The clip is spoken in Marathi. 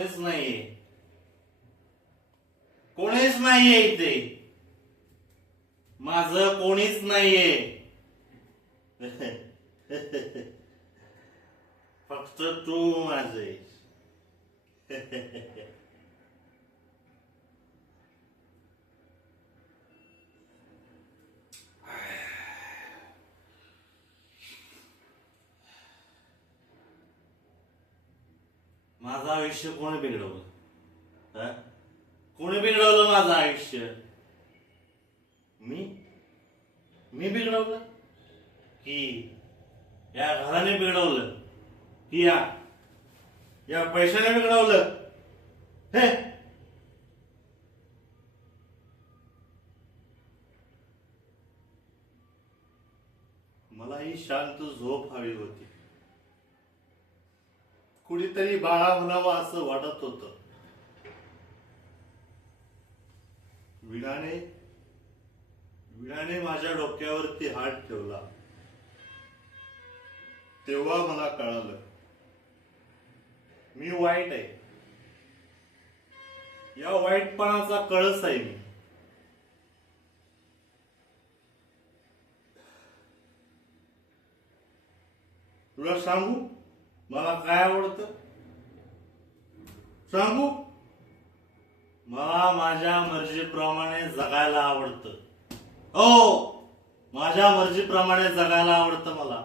कोणीच नाहीये, कोणीच नाहीये इथे. माझं कोणीच नाहीये. फक्त तू माझे. माझं आयुष्य कोणी बिघडवलं? कोणी बिघडवलं माझं आयुष्य? मी बिघडवलं की या घराने बिघडवलं की या पैशाने बिघडवलं? हे मला ही शांत झोप हवी होती. कुणीतरी बाळा म्हणावं असं वाटत होतं. विणाने माझ्या डोक्यावरती हात ठेवला तेव्हा मला कळालं मी वाईट आहे. या वाईटपणाचा कळस आहे मी. तुला सांगू मला काय आवडतं? सांगू, मला माझ्या मर्जीप्रमाणे जगायला आवडतं. हो, माझ्या मर्जीप्रमाणे जगायला आवडतं मला.